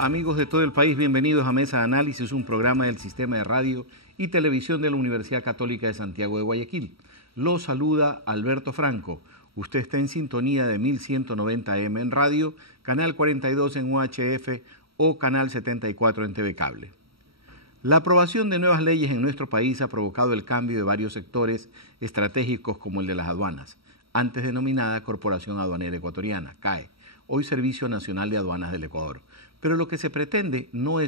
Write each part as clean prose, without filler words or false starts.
Amigos de todo el país, bienvenidos a Mesa de Análisis, un programa del Sistema de Radio y Televisión de la Universidad Católica de Santiago de Guayaquil. Los saluda Alberto Franco. Usted está en sintonía de 1190M en radio, canal 42 en UHF o canal 74 en TV Cable. La aprobación de nuevas leyes en nuestro país ha provocado el cambio de varios sectores estratégicos como el de las aduanas, antes denominada Corporación Aduanera Ecuatoriana, CAE, hoy Servicio Nacional de Aduanas del Ecuador. Pero lo que se pretende no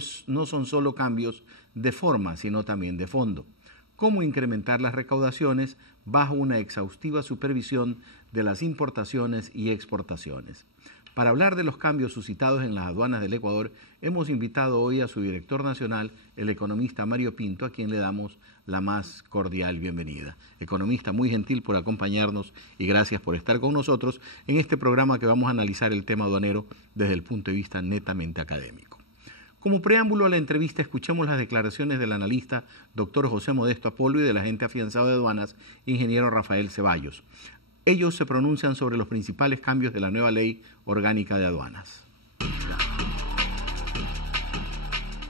son solo cambios de forma, sino también de fondo. Cómo incrementar las recaudaciones bajo una exhaustiva supervisión de las importaciones y exportaciones. Para hablar de los cambios suscitados en las aduanas del Ecuador, hemos invitado hoy a su director nacional, el economista Mario Pinto, a quien le damos la más cordial bienvenida. Economista, muy gentil por acompañarnos y gracias por estar con nosotros en este programa que vamos a analizar el tema aduanero desde el punto de vista netamente académico. Como preámbulo a la entrevista, escuchemos las declaraciones del analista doctor José Modesto Apolo y del agente afianzado de aduanas, ingeniero Rafael Ceballos. Ellos se pronuncian sobre los principales cambios de la nueva ley orgánica de aduanas.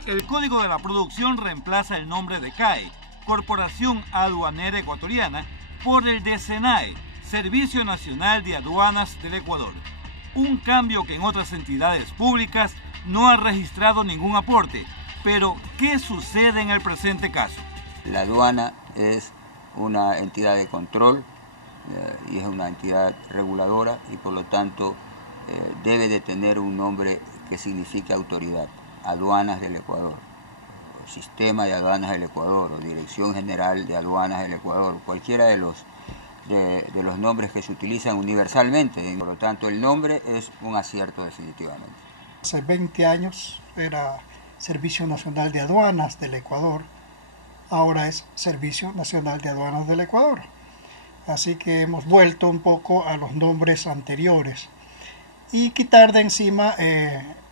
El Código de la Producción reemplaza el nombre de CAE, Corporación Aduanera Ecuatoriana, por el de SENAE, Servicio Nacional de Aduanas del Ecuador. Un cambio que en otras entidades públicas no ha registrado ningún aporte. Pero, ¿qué sucede en el presente caso? La aduana es una entidad de control y es una entidad reguladora y por lo tanto debe de tener un nombre que signifique autoridad. Aduanas del Ecuador, o Sistema de Aduanas del Ecuador, o Dirección General de Aduanas del Ecuador, cualquiera de los nombres que se utilizan universalmente. Por lo tanto, el nombre es un acierto definitivamente. Hace 20 años era Servicio Nacional de Aduanas del Ecuador, ahora es Servicio Nacional de Aduanas del Ecuador. Así que hemos vuelto un poco a los nombres anteriores y quitar de encima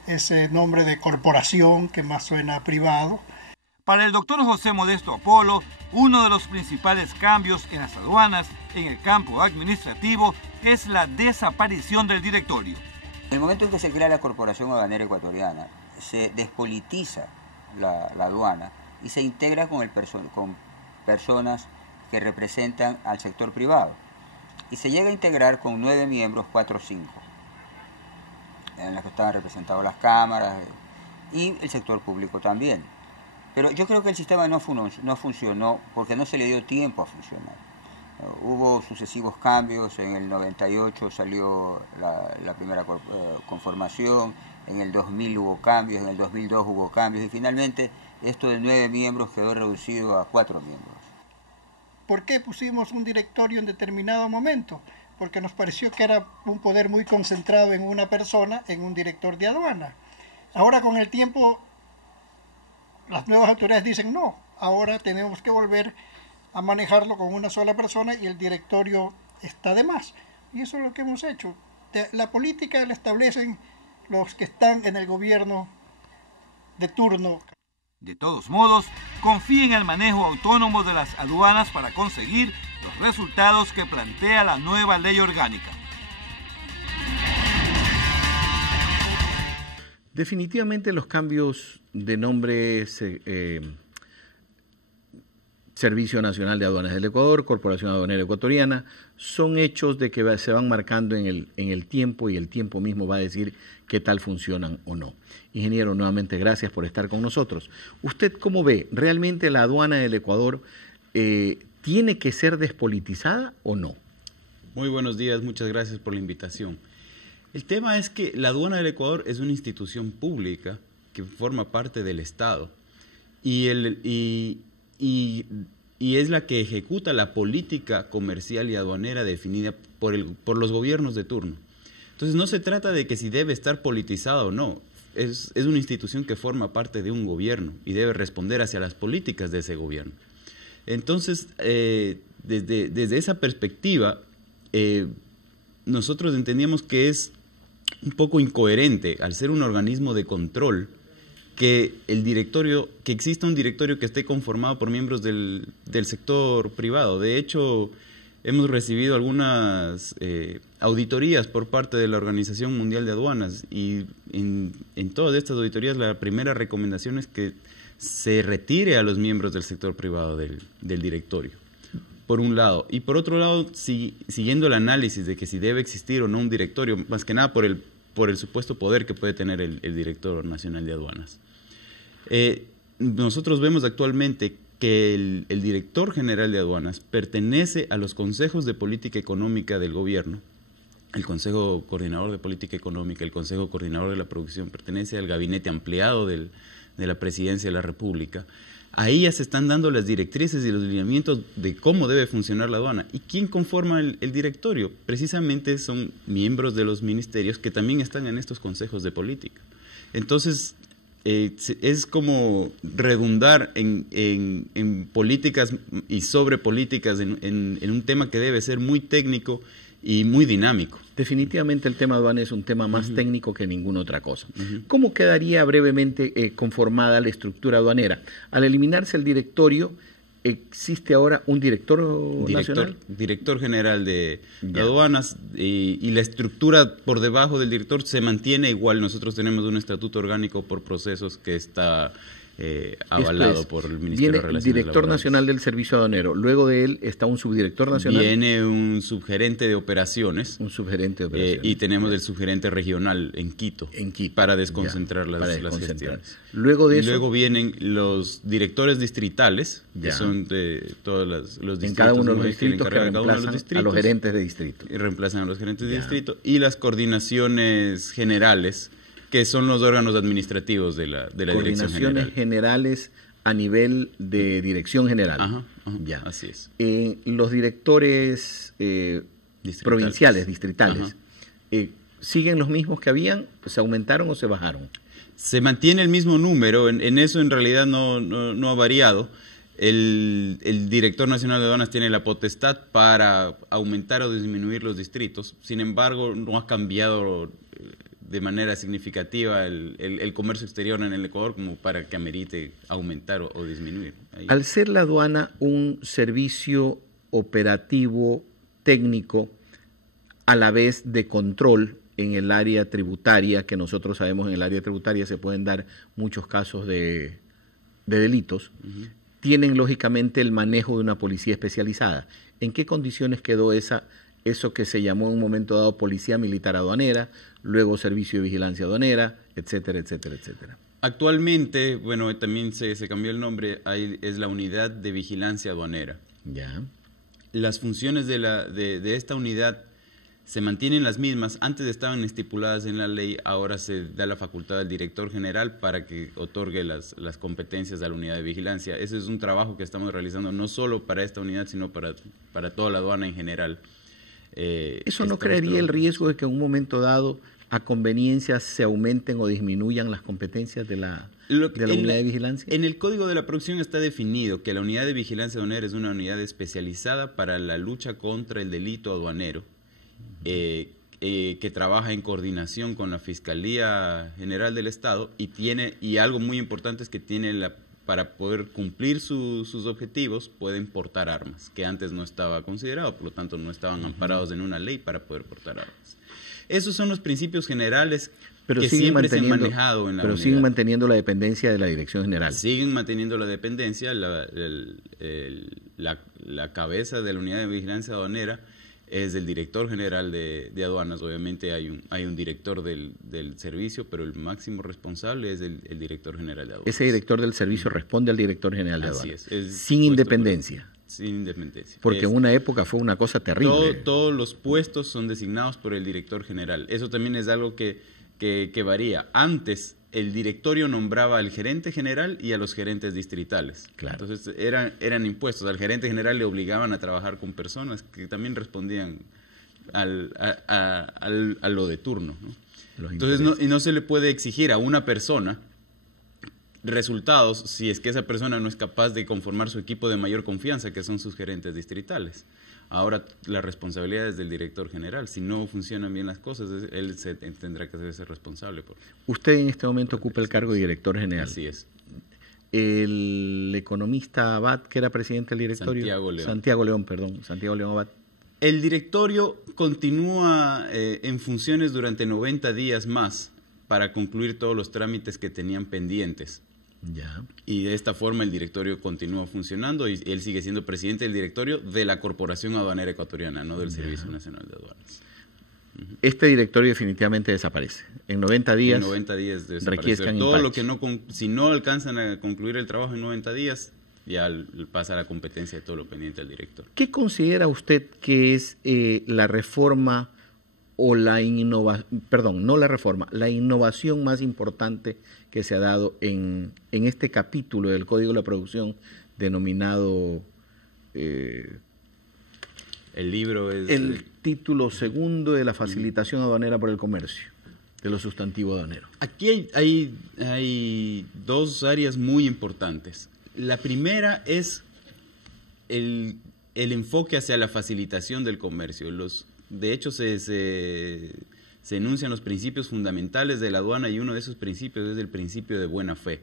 ese nombre de corporación que más suena a privado. Para el doctor José Modesto Apolo, uno de los principales cambios en las aduanas en el campo administrativo es la desaparición del directorio. En el momento en que se crea la Corporación Aduanera Ecuatoriana, se despolitiza la aduana y se integra con personas que representan al sector privado. Y se llega a integrar con 9 miembros, 4 o 5, en los que estaban representados las cámaras y el sector público también. Pero yo creo que el sistema no funcionó porque no se le dio tiempo a funcionar. Hubo sucesivos cambios, en el 98 salió la primera conformación, en el 2000 hubo cambios, en el 2002 hubo cambios y finalmente esto de 9 miembros quedó reducido a 4 miembros. ¿Por qué pusimos un directorio en determinado momento? Porque nos pareció que era un poder muy concentrado en una persona, en un director de aduana. Ahora con el tiempo las nuevas autoridades dicen no, ahora tenemos que volver a manejarlo con una sola persona y el directorio está de más. Y eso es lo que hemos hecho. La política la establecen los que están en el gobierno de turno. De todos modos, confía en el manejo autónomo de las aduanas para conseguir los resultados que plantea la nueva ley orgánica. Definitivamente los cambios de nombre Servicio Nacional de Aduanas del Ecuador, Corporación Aduanera Ecuatoriana, son hechos de que se van marcando en el tiempo y el tiempo mismo va a decir qué tal funcionan o no. Ingeniero, nuevamente gracias por estar con nosotros. ¿Usted cómo ve? ¿Realmente la aduana del Ecuador tiene que ser despolitizada o no? Muy buenos días, muchas gracias por la invitación. El tema es que la aduana del Ecuador es una institución pública que forma parte del Estado y es la que ejecuta la política comercial y aduanera definida por los gobiernos de turno. Entonces no se trata de que si debe estar politizada o no, es una institución que forma parte de un gobierno y debe responder hacia las políticas de ese gobierno. Entonces, desde esa perspectiva, nosotros entendíamos que es un poco incoherente, al ser un organismo de control, que exista un directorio que esté conformado por miembros del sector privado. De hecho, hemos recibido algunas auditorías por parte de la Organización Mundial de Aduanas, y en todas estas auditorías la primera recomendación es que se retire a los miembros del sector privado del directorio, por un lado. Y por otro lado, siguiendo el análisis de que si debe existir o no un directorio, más que nada por el supuesto poder que puede tener el director nacional de aduanas. Nosotros vemos actualmente que el director general de aduanas pertenece a los consejos de política económica del gobierno. El Consejo Coordinador de Política Económica, el Consejo Coordinador de la Producción, pertenece al gabinete ampliado de la Presidencia de la República. Ahí ya se están dando las directrices y los lineamientos de cómo debe funcionar la aduana. ¿Y quién conforma el directorio? Precisamente son miembros de los ministerios que también están en estos consejos de política. Entonces, es como redundar en políticas y sobre políticas en un tema que debe ser muy técnico y muy dinámico. Definitivamente el tema aduana es un tema más técnico que ninguna otra cosa. ¿Cómo quedaría brevemente conformada la estructura aduanera? Al eliminarse el directorio, ¿existe ahora un director nacional? Director general de aduanas, y la estructura por debajo del director se mantiene igual. Nosotros tenemos un estatuto orgánico por procesos que está avalado por el Ministerio de Relaciones Director Laborales. Nacional del Servicio Aduanero. Luego de él está un subdirector nacional. Viene un subgerente de operaciones. Un subgerente de operaciones. Y tenemos el subgerente regional en Quito. Para desconcentrar las gestiones. Luego de eso. Luego vienen los directores distritales, que son de todos los distritos. En cada uno de los distritos que reemplazan a los gerentes de distrito. Y reemplazan a los gerentes de distrito. Y las coordinaciones generales, que son los órganos administrativos de la Dirección General. Coordinaciones generales a nivel de Dirección General. Ajá, así es. Los directores provinciales, distritales, ¿siguen los mismos que habían? ¿Se aumentaron o se bajaron? Se mantiene el mismo número, en eso en realidad no ha variado. El director nacional de aduanas tiene la potestad para aumentar o disminuir los distritos, sin embargo no ha cambiado de manera significativa el comercio exterior en el Ecuador como para que amerite aumentar o disminuir. Al ser la aduana un servicio operativo técnico a la vez de control en el área tributaria, que nosotros sabemos en el área tributaria se pueden dar muchos casos de delitos, tienen lógicamente el manejo de una policía especializada. ¿En qué condiciones quedó eso que se llamó en un momento dado Policía Militar Aduanera, luego Servicio de Vigilancia Aduanera, etcétera, etcétera, etcétera? Actualmente, bueno, también se cambió el nombre, es la Unidad de Vigilancia Aduanera. Ya. Las funciones de esta unidad se mantienen las mismas. Antes estaban estipuladas en la ley, ahora se da la facultad al director general para que otorgue las competencias a la unidad de vigilancia. Ese es un trabajo que estamos realizando no solo para esta unidad, sino para toda la aduana en general. ¿Eso no crearía el riesgo de que en un momento dado a conveniencia se aumenten o disminuyan las competencias de la unidad de vigilancia? En el Código de la Producción está definido que la unidad de vigilancia aduanera es una unidad especializada para la lucha contra el delito aduanero, que trabaja en coordinación con la Fiscalía General del Estado y algo muy importante es que para poder cumplir sus objetivos pueden portar armas, que antes no estaba considerado, por lo tanto no estaban amparados en una ley para poder portar armas. Esos son los principios generales que siempre se han manejado en la unidad. Pero siguen manteniendo la dependencia de la Dirección General. Siguen manteniendo la dependencia, la cabeza de la unidad de vigilancia aduanera es el director general de aduanas. Obviamente hay un director del servicio, pero el máximo responsable es el director general de aduanas. Ese director del servicio responde al director general de aduanas. Así es sin independencia. Sin independencia. Porque en una época fue una cosa terrible. Todos los puestos son designados por el director general. Eso también es algo que varía. Antes el directorio nombraba al gerente general y a los gerentes distritales. Claro. Entonces eran impuestos. Al gerente general le obligaban a trabajar con personas que también respondían a lo de turno, ¿no? Entonces no se le puede exigir a una persona resultados si es que esa persona no es capaz de conformar su equipo de mayor confianza, que son sus gerentes distritales. Ahora la responsabilidad es del director general. Si no funcionan bien las cosas, él tendrá que ser responsable. Usted en este momento ocupa el cargo de director general. Así es. El economista Abad, que era presidente del directorio. Santiago León Abad, El directorio continúa en funciones durante 90 días más para concluir todos los trámites que tenían pendientes. Ya. Y de esta forma el directorio continúa funcionando y él sigue siendo presidente del directorio de la Corporación Aduanera Ecuatoriana, no del Servicio Nacional de Aduanas. Este directorio definitivamente desaparece. En 90 días. En 90 días requiescan todo lo empache. que no, si no alcanzan a concluir el trabajo en 90 días, ya pasa a la competencia de todo lo pendiente al director. ¿Qué considera usted que es la reforma o la innovación, perdón, no la reforma, la innovación más importante que se ha dado en este capítulo del Código de la Producción denominado El libro es... el título segundo de la facilitación aduanera por el comercio, de los sustantivos aduaneros? Aquí hay dos áreas muy importantes. La primera es el enfoque hacia la facilitación del comercio. De hecho, se enuncian los principios fundamentales de la aduana y uno de esos principios es el principio de buena fe.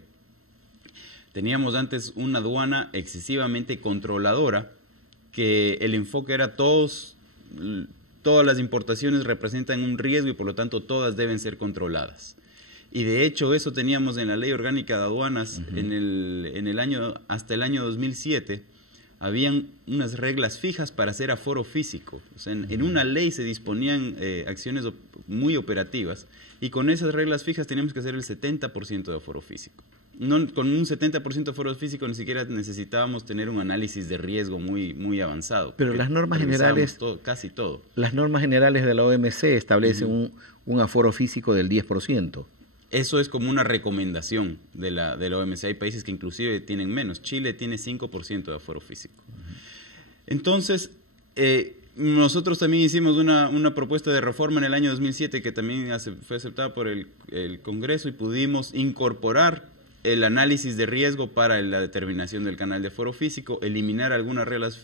Teníamos antes una aduana excesivamente controladora, que el enfoque era todas las importaciones representan un riesgo y por lo tanto todas deben ser controladas. Y de hecho eso teníamos en la Ley Orgánica de Aduanas hasta el año 2007. Habían unas reglas fijas para hacer aforo físico. O sea, en una ley se disponían acciones muy operativas y con esas reglas fijas teníamos que hacer el 70% de aforo físico. Con un 70% de aforo físico ni siquiera necesitábamos tener un análisis de riesgo muy avanzado. Pero las normas generales, casi todo. Las normas generales de la OMC establecen un aforo físico del 10%. Eso es como una recomendación de la OMC. Hay países que inclusive tienen menos. Chile tiene 5% de aforo físico. Entonces, nosotros también hicimos una propuesta de reforma en el año 2007 que también fue aceptada por el Congreso y pudimos incorporar el análisis de riesgo para la determinación del canal de aforo físico, eliminar algunas reglas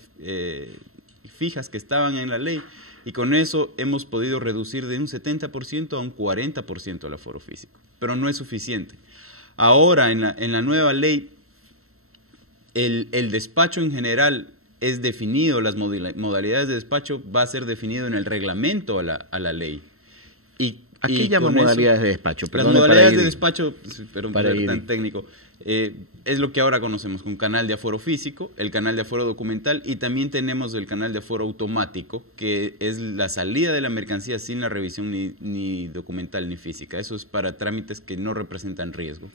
fijas que estaban en la ley y con eso hemos podido reducir de un 70% a un 40% el aforo físico. Pero no es suficiente. Ahora, en la nueva ley, el despacho en general es definido, las modalidades de despacho va a ser definido en el reglamento a la ley. ¿A qué llaman modalidades de despacho? Las modalidades de despacho, pero tan técnico, es lo que ahora conocemos con canal de aforo físico, el canal de aforo documental y también tenemos el canal de aforo automático, que es la salida de la mercancía sin la revisión ni documental ni física. Eso es para trámites que no representan riesgo.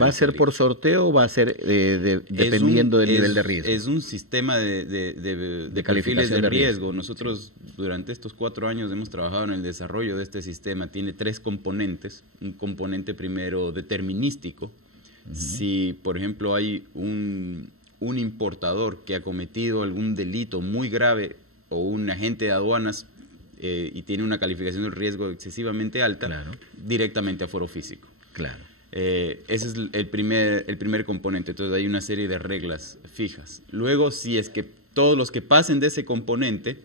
¿Va a ser por sorteo o va a ser dependiendo del nivel de riesgo? Es un sistema de perfiles de riesgo. Nosotros durante estos 4 años hemos trabajado en el desarrollo de este sistema. Tiene 3 componentes. Un componente primero determinístico. Si, por ejemplo, hay un importador que ha cometido algún delito muy grave o un agente de aduanas y tiene una calificación de riesgo excesivamente alta, claro, directamente a aforo físico. Claro. Ese es el primer componente. Entonces hay una serie de reglas fijas. Luego, si es que todos los que pasen de ese componente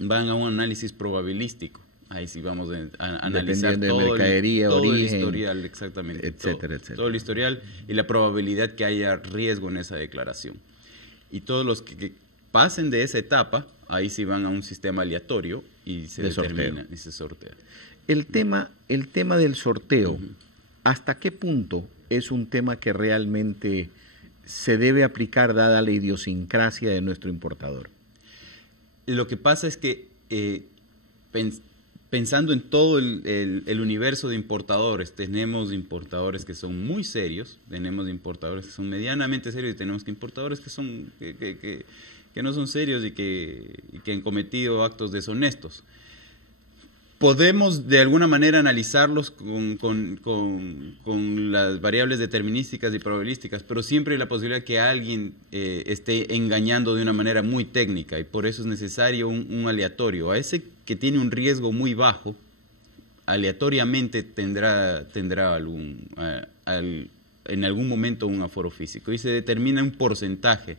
van a un análisis probabilístico. Ahí sí vamos a analizar todo el historial, exactamente, etcétera, etcétera. Todo el historial y la probabilidad que haya riesgo en esa declaración. Y todos los que pasen de esa etapa, ahí sí van a un sistema aleatorio y se determina y se sortea. El tema del sorteo, ¿hasta qué punto es un tema que realmente se debe aplicar dada la idiosincrasia de nuestro importador? Lo que pasa es que pensando en todo el universo de importadores, tenemos importadores que son muy serios, tenemos importadores que son medianamente serios y tenemos importadores que son que no son serios y que han cometido actos deshonestos. Podemos de alguna manera analizarlos con las variables determinísticas y probabilísticas, pero siempre hay la posibilidad que alguien esté engañando de una manera muy técnica y por eso es necesario un aleatorio. A ese que tiene un riesgo muy bajo, aleatoriamente tendrá en algún momento un aforo físico y se determina un porcentaje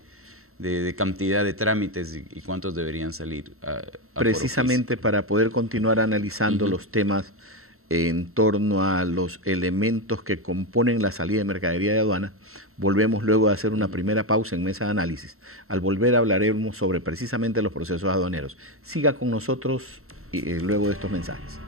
de cantidad de trámites y cuántos deberían salir a precisamente para poder continuar analizando los temas en torno a los elementos que componen la salida de mercadería de aduana. Volvemos luego de hacer una primera pausa en mesa de análisis. Al volver hablaremos sobre precisamente los procesos aduaneros. Siga con nosotros luego de estos mensajes.